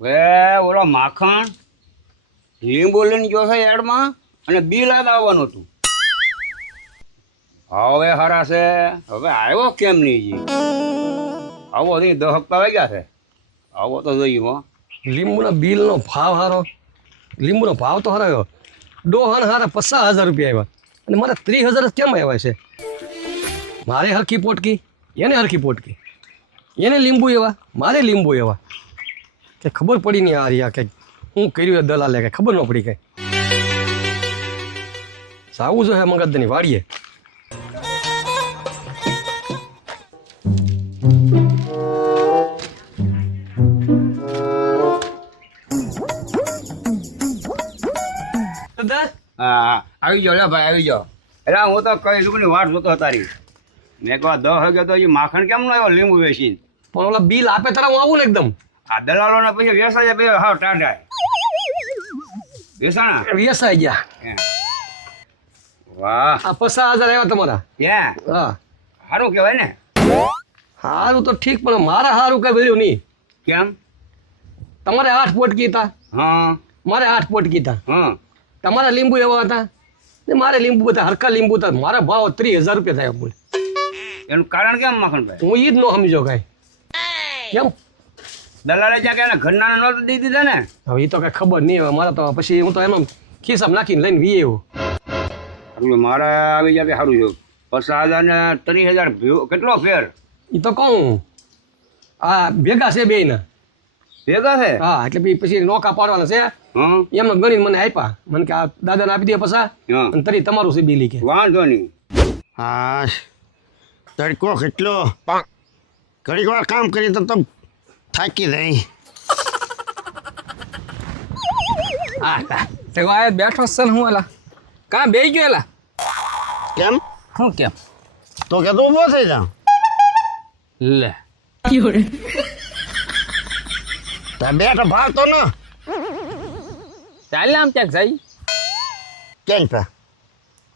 હવે ઓલો માખણ લીંબુ લઈને ગયો છે એડમાં અને બિલ જ આવવાનું હતું. હવે હરા છે હવે આવ્યો કેમ નહીં જી? આવો નહીં 10 હપ્તા વાગ્યા છે. આવો તો જોઈએ હો. લીંબુના બિલનો ભાવ હારો, લીંબુનો ભાવ તો હારો ડોહન હારા 50,000 રૂપિયા આવ્યા અને મારે 30,000 જ કેમ આવ્યા છે? મારે હરખી પોટકી, એને હરખી પોટકી, એને લીંબુ એવા, મારે લીંબુ એવા, કે ખબર પડી નહીં આ રહ્યા કે હું કર્યું એ દલાલે કે ખબર ન પડી કઈ. સાવું જોઈએ મગજની વાડીએ. હા આવી જાઓ લે ભાઈ આવી જાઓ. એટલે હું તો કઈ રૂપની વાટ જોતો તારી. મેં કહો 10 વાગ્યા તો હજી માખણ કેમ ન આવ્યો લીંબુ વેચીને? પણ ઓલા બિલ આપે તારા હું આવું ને એકદમ. આ દલાલોને પછી વેસાય પછી હાવ ટાઢાય વેસાણા વેસાઈ ગયા. વાહ આ 50,000 આવ્યા તમારા. ક્યાં હા સારું કહેવાય ને. સારું તો ઠીક પણ મારા સારું કઈ બધું નહીં. કેમ? તમારે 8 પોટકી હતા, હા મારે 8 પોટકી હતા. હા તમારા લીંબુ એવા હતા ને મારે લીંબુ હતા હરખા લીંબુ હતા. મારા ભાવ 30,000 રૂપિયા થયા બોલ. એનું કારણ કેમ માખણભાઈ? હું ઈ જ ન સમજો કઈ. કેમ દલાલે જ્યાં કે ઘરના નોટ દઈ દીધા ને. હવે એ તો કઈ ખબર નહીં. હવે મારા તો પછી હું તો એનો ખિસ્સામાં નાખીને લઈને વી આવ્યો. એટલે મારે આવી જાય કે સારું છે. 50,000 ને 30,000 કેટલો ફેર? એ તો કહું આ ભેગા છે બે ને. ભેગા છે? હા એટલે પછી નોકા પાડવાના છે હા એમને ગણીને મને આપ્યા. મને કે આ દાદાને આપી દે પૈસા હા અને તરી તમારું છે બિલી કે. વાંધો નહીં. હા તડકો કેટલો ઘડીક વાર કામ કરી તો તમ થાકી રહી. તે આ બેઠો છે ને હું એલા કાં બેસી ગયો એલા કેમ શું કેમ તો કે તું ઊભો થઈ જા. લે તાર બેઠો ભાવ તો ન ચાલ આમ ક્યાંક જાય કેમ પા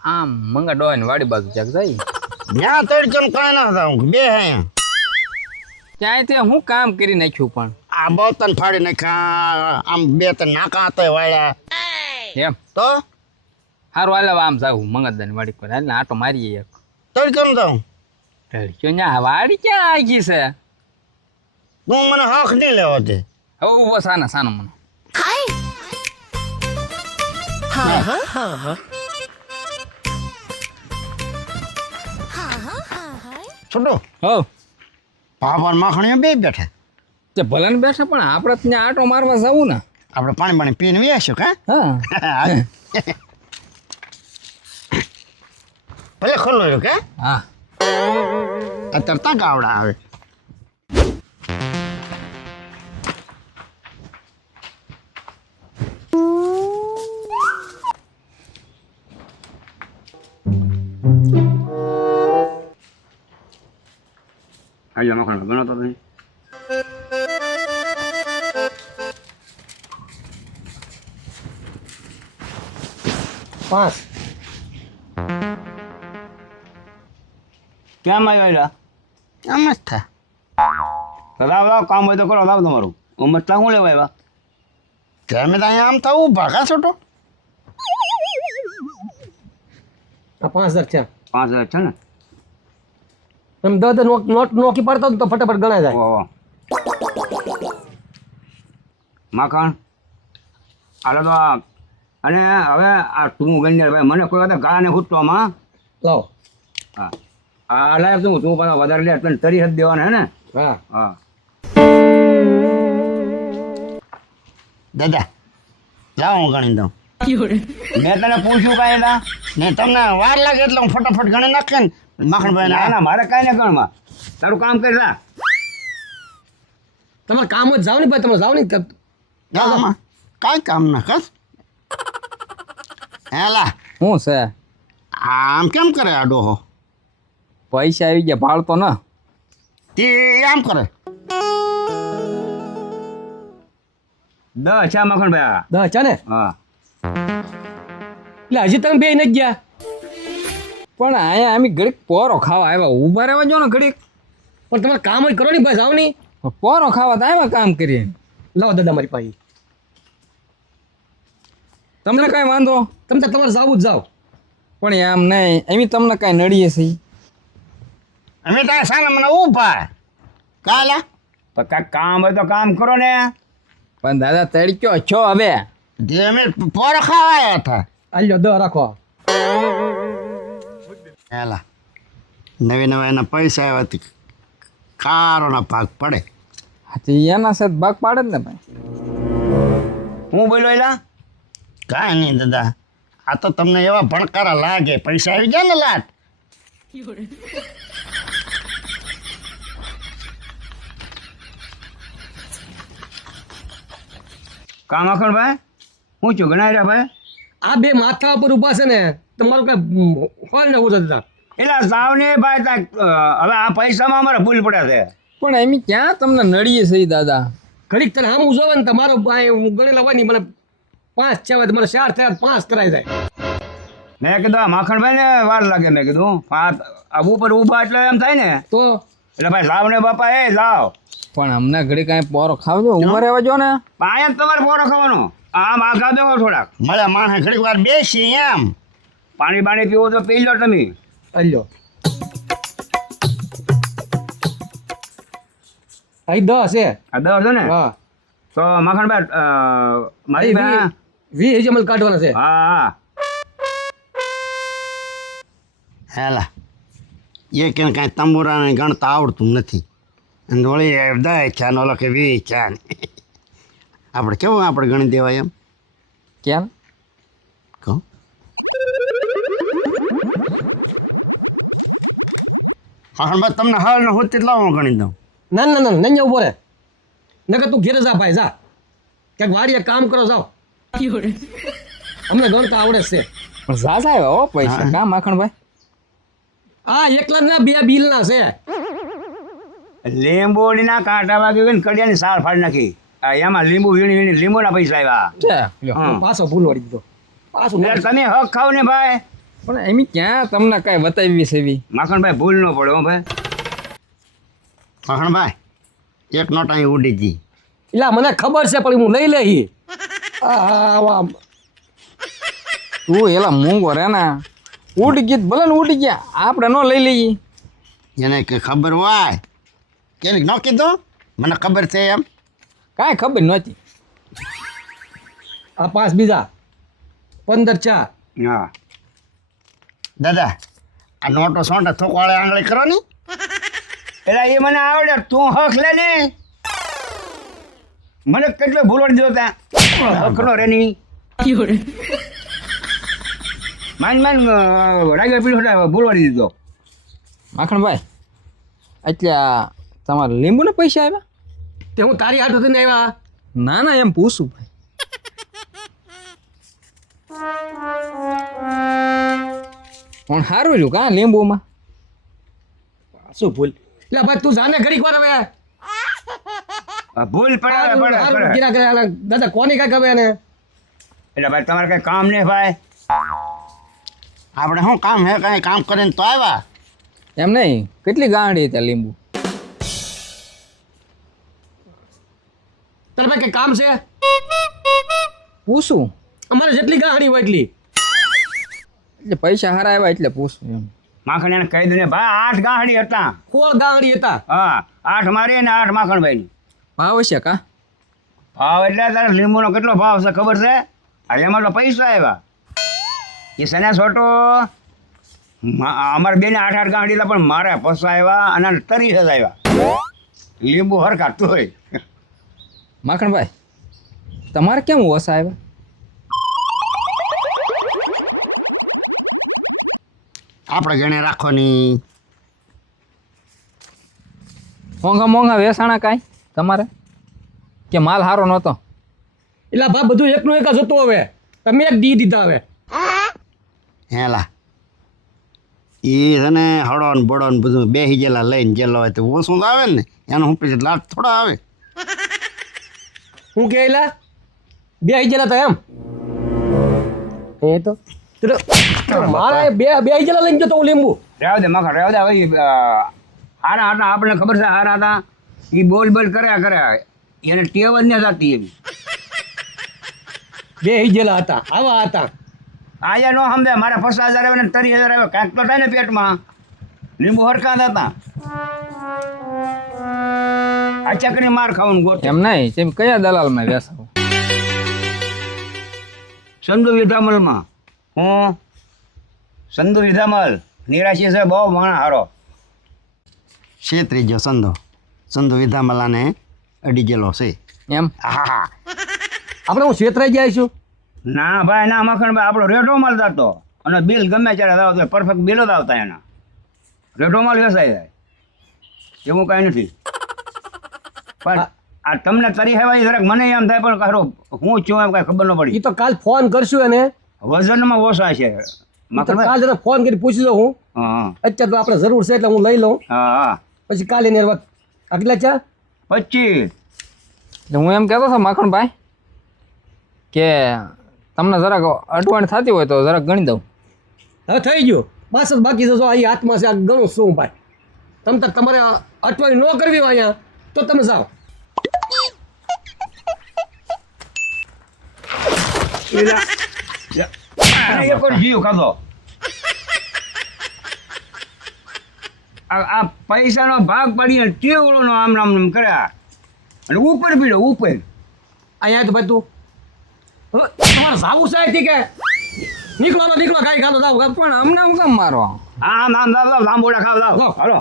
આમ મંગા ડોહાની વાડી બાજુ ક્યાંક જાય ત્યાં તડકો કાંઈ ના થાવ બે હે ત્યાં તે હું કામ કરી નાખ્યું પણ આ બોતન ફાડી નાખ્યા આમ બે ત્રણ નાકા હતા વાળ્યા એમ તો સારું હાલે આમ જાવું મંગદાની વાડી પર હાલ આટો મારીએ એક તડકો ન થાવ ઢળક્યો ન્યા વાડી ક્યાં આવી છે તું મને હક નહીં લેવો તે હવે ઉભો સાનો સાનો મને છોટો હો પાપા માખણીઓ બે બેઠા તે ભલાને બેઠા પણ આપણે ત્યાં આટો મારવા જવું ને આપણે પાણી પાણી પીને વ્યાશું કા હા ભલે ખોલો રહ્યો કે હા અત્યારે તક આવડા આવે આજે માખણ બનાવતો નહીં. પાંચ કેમ આવ્યા? આમ જ થાય લાવ લાવ કામ હોય તો કરો લાવ તમારું. મતલા શું લેવા આવ્યા? તમે તો અહીંયા આમ થવું ભાગા છોટો આ 5,000 છે. 5,000 છે ને? તમે 10 નોટ નોકી પાડતો તો ફટાફટ ગણાય જાય. ઓહો માખણ હાલો તો અને હવે આ તું ગંજર ભાઈ મને કોઈ વાત ગાળાને ખૂટવામાં. લાવો. હા હા લાવ તું પાછા વધારે લે તને તરી હદ દેવાના હે ને. હા હા દાદા જાઓ હું ગણી દઉં મેં તને પૂછ્યું કાંઈ એલા? ને તમને વાર લાગે એટલે હું ફટાફટ ગણી નાખે ને માખણભાઈ ના ના મારે કાંઈ નહીં ગણમાં. તારું કામ કરી રા. તમારે કામ જ જાવ ને ભાઈ. તમે જાવ ને ગામમાં કાંઈ કામ ના કર હેલા શું છે આમ કેમ કરે આ ડોહો પૈસા આવી ગયા ભાળતો ન તે આમ કરે 10 છે માખણ ભાઈ. 10 છે ને હા એટલે હજી તમે બે નથી ગયા. પણ અહીંયા અમે ઘડીક પોરો ખાવા આવ્યા ઊભા રહેવા જો ને ઘડીક પણ તમારે કામ જ કરો ને ભાઈ. જાવ નહીં પોરો ખાવા તો આવ્યા કામ કરીએ લાવો દાદા મારી પાસે તમને કાંઈ વાંધો તમે તો તમારે જાવું જ જાઓ પણ એમ નહીં એમ તમને કાંઈ નડીએ છે અમે તારા સામે મને ઊભા કાલા પણ કાંઈક કામ હોય તો કામ કરો ને. પણ દાદા તડક્યો છો હવે જે અમે પોરો ખાવાયા હતા આલ્યો દ રાખો હેલા નવી નવા એના પૈસા આવ્યા હતી કારોના ભાગ પડે હાથી એના સાથે ભાગ પાડે જ ને ભાઈ હું બોલ્યો એલા કાંઈ નહીં દાદા આ તો તમને એવા ભણકારા લાગે પૈસા આવી ગયા ને લાટ કામ અખણભાઈ હું છું ગણાય રહ્યા ભાઈ. આ બે માથા ઉપર ઊભા છે ને તમારું કઈ હોય ને હું દાદા એલા સાવ ને ભાઈ હવે આ પૈસામાં અમારે ભૂલ પડ્યા છે. પણ એમ ક્યાં તમને નડીએ છે દાદા ઘડીક તને આમ ઉજવે ને તમારો હું ગણેલા હોય ને મને 5 છે મને 4 થયા 5 કરાઈ જાય મેં કીધું આ માખણભાઈ ને વાર લાગે. મેં કીધું આ ઉપર ઊભા એટલે એમ થાય ને તો એટલે ભાઈ લાવ ને બાપા એ લાવ. પણ હમણાં ઘડી કાંઈ પોરો ખાવજો ઉભા રહેવા જો ને અહીંયા જ તમારે પોરો ખાવાનો. આમ આઘા દેવો થોડાક. મળે માણસ ઘડીક વાર બેસી એમ પાણી બાણી પીવો તો પી લો તમે. આલ્યો અહીં 10 છે આ 10 છે ને હા તો માખણભાઈ મારી ભાઈ 20 HML કાઢવાના છે હા હા હેલા એ કે કાંઈ તંબુરાને ગણતા આવડતું નથી અને વળી 10 છે ને ઓલો કે 20 છે ને આપણે કેવું આપણે ગણી દેવાય એમ કેમ કહું હા બસ તમને હાલ ને હોતી લાવો હું ગણી દઉં ના ના ના નહીં ઉભો રે નકર તું ઘેરે જા ભાઈ જા ક્યાંક વાડીએ કામ કરો જાઓ અમને ગણતા આવડે છે પણ ઝાઝા આવ્યા હો પૈસા કાં માખણભાઈ આ એકલા ના બે બિલ ના છે લીંબોડીના કાંટા વાગી ગઈ ને કડિયાની સાળ ફાડી નાખી. આ એમાં લીંબુ વીણી વીણી લીંબુના પૈસા આવ્યા. છે લ્યો. હા. પાછો ભૂલ વળી દીધો પાછું એટલે તમે હક ખાવ ને ભાઈ. પણ એમ ક્યાં તમને કાંઈ બતાવી છે એવી માખણભાઈ ભૂલ ન પડે હો ભાઈ. મખણભાઈ એક નોટ અહીં ઉડી ગઈ એટલે મને ખબર છે પણ હું લઈ લઈ તું એલા મૂંગો રે ને ઉડી ગઈ ભલે ને ઉડી ગયા આપણે ન લઈ લઈએ એને કે ખબર હોય કે ન કીધું મને ખબર છે એમ કાંઈ ખબર નહોતી આ 5 બીજા 15 4 હા દાદા આ નોટો સોંટા થોકવાળે આંગળી કરો ની એટલે એ મને આવડે તું હક લે ને મને કેટલો ભૂલવાડી દીધો ત્યાં હકનો રે નહીં માન રાજા પીડો ભૂલવાડી દીધો. માખણભાઈ એટલે આ તમારે લીંબુના પૈસા આવ્યા તે હું તારી હાથ થઈને આવ્યા ના ના એમ પૂછું ભાઈ પણ સારું રહ્યું કાં લીંબુમાં શું ભૂલ એટલે ભાઈ તું જાને ઘડીક વાર હવે ભૂલ પડે ગીરા કરે દાદા કોની કાંઈ ખબર ને એટલે ભાઈ તમારે કઈ કામ નહીં ભાઈ. આપણે શું કામ હે કાંઈ કામ કરીને તો આવ્યા એમ નહીં કેટલી ગાંડી ત્યાં લીંબુ તારે ભાઈ કઈ કામ છે પૂછું અમારે જેટલી ગાહડી હોય એટલી એટલે પૈસા હારા આવ્યા એટલે પૂછું એમ માખણ એને કહી દઉં ને ભાઈ 8 ગાંહડી હતા. 16 ગાહડી હતા હા 8 મારી ને 8 માખણભાઈ. ભાવ છે કાં ભાવ એટલે તારે લીંબુનો કેટલો ભાવ છે ખબર છે? આ એમાં તો પૈસા આવ્યા એ સને છોટો અમારે બેને 8 ગાંહડી હતા પણ મારે પૈસા આવ્યા અને 30,000 આવ્યા લીંબુ હરખાતું હોય. માખણભાઈ તમારે કેમ ઓછા આવ્યા આપણે ગણે રાખવાની મોંઘા મોંઘા વેસાણા કાંઈ તમારે કે માલ સારો નહોતો એટલે ભા બધું એકનું એક જ હતું હવે તમે એક દી દીધા હવે હેલા એ છે ને હળો ને બળો ને બધું બેસી ગયેલા લઈને ગયેલો હોય તો ઓછું આવે ને એનું હું પછી લાટ થોડા આવે હું કે એલા બે આઈ ગયેલા હતા એમ એ તો મારા બે આઈ ગયેલા લઈને જતો હું લીંબુ રહેવા દે માખણ રહેવા દે હવે હારા હતા આપણને ખબર છે હારા હતા એ બોલ બોલ કર્યા કર્યા એને ટેવ જ ન થતી એવી. બે હિજેલા હતા આવા હતા. આયા નો સમજે મારે 50,000 આવે ને 30,000 આવે કાંઈક તો થાય ને પેટમાં. લીંબુ હરકા હતા. આ ચકરી માર ખાવાનું ગોતે. એમ નહીં તેમ કયા દલાલમાં બેસાવું? સંધુ વિધામલમાં. હું સંધુ વિધામલ નિરાશી છે બહુ માણા હારો. છેતરી ગયો સંધો વિધામલાને અડી ગયેલો છે. એમ હા આપણે હું છેતરાઈ જાય છું. ના ભાઈ ના મખણભાઈ આપણો રેટો માલ થતો અને બિલ ગમે ત્યારે આવતો પરફેક્ટ બિલ જ આવતા એના. રેટો માલ વેચાઈ જાય એવું કાંઈ નથી. પણ આ તમને તરી હેવાય જરાક મને એમ થાય પણ ખરો હું છું એમ કાંઈ ખબર ન એ પડી. તો કાલ ફોન કરશું એને. વજનમાં ઓછા છે ઈ તો મખણભાઈ. કાલ જરા ફોન કરી પૂછી લઉં હું. હા અત્યારે તો આપણે જરૂર છે એટલે હું લઈ લઉં. હા હા પછી કાલે એની વાત આગલા ચા 25. એટલે હું એમ કહેતો હતો માખણભાઈ કે તમને જરાક અટવણ થતી હોય તો જરાક ગણી દઉં. હવે થઈ ગયું બસ જ બાકી છે. જો અહીં હાથમાં છે આ ઘણું શું ભાઈ. તમે તમારે અટવાઈ ન કરવી હોય અહીંયા તો તમે જાઓ. એક વાર જીવ ખાધો. આ પૈસાનો ભાગ પાડીને ટેવડોનો આમ નામ કર્યા અને ઉપર પીડો ઉપર. અહીંયા તો ભાઈ તું હવે તમારે જાવું છે અહીંથી કે નીકળો ગાડી ખાધો જાવ. પણ અમને હું કામ મારો? આમ આમ લાવ લાંબોડા ખાવ લાવ હાલો.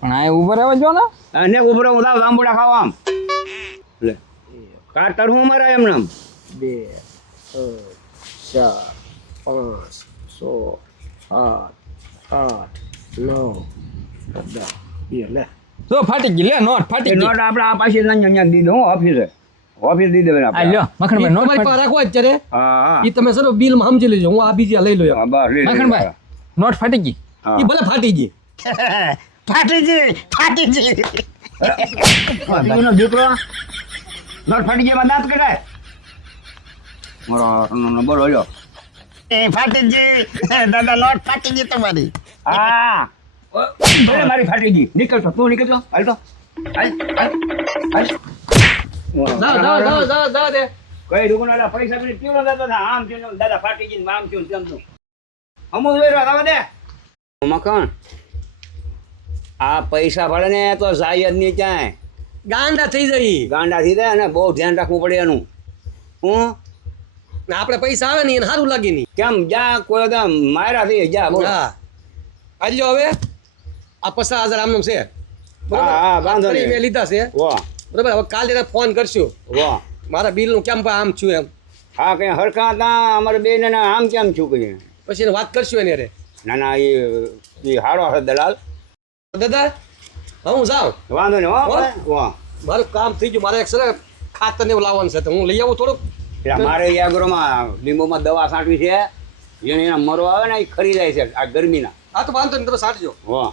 પણ આ ઉભા રહેવા જો ને. અને ઉભરો હું લાવ લાંબોડા ખાવ આમ લે કાતર હું મારા એમ નામ 2 3 4 5 6 7 8 9 10 લે. જો ફાટી ગઈ લે નોટ ફાટી એ ગઈ. નોટ આપણે આ પાછી અહીંયા દીધો હું ઓફિસ દીધો આ લ્યો મખણભાઈ નોટ તમારી પાસે રાખો અત્યારે. હા હા એ તમે સર બિલમાં સમજી લેજો. હું આ બીજી લઈ લઉં. હા, બસ લઈ લે. મખણભાઈ નોટ ફાટી ગઈ. હા. એ ભલે ફાટી ગઈ. ફાટીજી દીકરીનો દીકરો નોટ ફાટી જાય દાંત કઢાય મારો બોલો લ્યો. ફાટીજી દાદા લોટ ફાટીજી તમારી. હા ભલે મારી ફાટી ગઈ. નીકળતો તું નીકળતો હાલ તો હાલ હાલ જાઓ દે. કઈ દુકાન પૈસા બી કેવો દાદા હતા આમ છે ને દાદા ફાટી ગઈ ને આમ છે ને તેમ છે. અમુક વેરો થવા દે મકણ. આ પૈસા ભળે ને તો જાય જ નહીં ક્યાંય. ગાંડા થઈ જાય. ગાંડા થઈ જાય અને બહુ ધ્યાન રાખવું પડે એનું. હું ને આપણે પૈસા આવે ને એને સારું લાગે નહીં. કેમ જા કોઈ તો માર્યા થઈ જા બોલ. હા આજ લો હવે આ 50,000 આમનું છે. હા, વાંધો આ નહીં. મેં લીધા છે વાહ બરાબર. હવે કાલે એને ફોન કરશું વાહ મારા બિલનું કેમ આમ છું એમ. હા કઈ હરખા હતા અમારે બે ને આમ કેમ છું કઈ. પછી એને વાત કરશું એની હારે. ના ના એ હારો હશે દલાલ. દાદા હવે હું જાઉં. વાંધો નહીં હો વાહ. વાહ. મારું કામ થઈ ગયું. મારે એક સર ખાતર ને એવું લાવવાનું છે તો હું લઈ આવું થોડુંક. એટલે મારે યાગરોમાં લીંબુમાં દવા છાંટવી છે. જેને એના મરો આવે ને એ ખરી જાય છે આ ગરમીના. હા તો વાંધો નહીં તમે સાટજો. વાહ